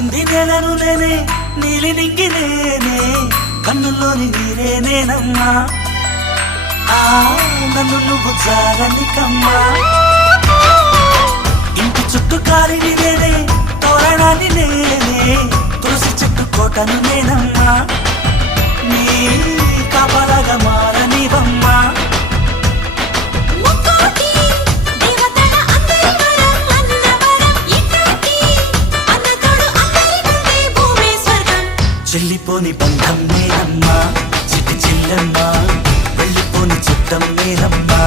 తాకింది నేలను నేనే నీలి నింగి నేనే కన్నుల్లోని నీరే నేనమ్మా నన్ను నువ్వు జారనికమ్మా ఇంటి చుట్టూ కాలిని నేనే తోరణాన్ని నేనే తులసి చెట్టు కోటను నేనమ్మా నీ కాపలాగా మారనివమ్మా చెల్లిపోని బంధం నేనమ్మా చిట్టి చెల్లెమ్మా వెళ్ళిపోని చిత్తం నేనమ్మా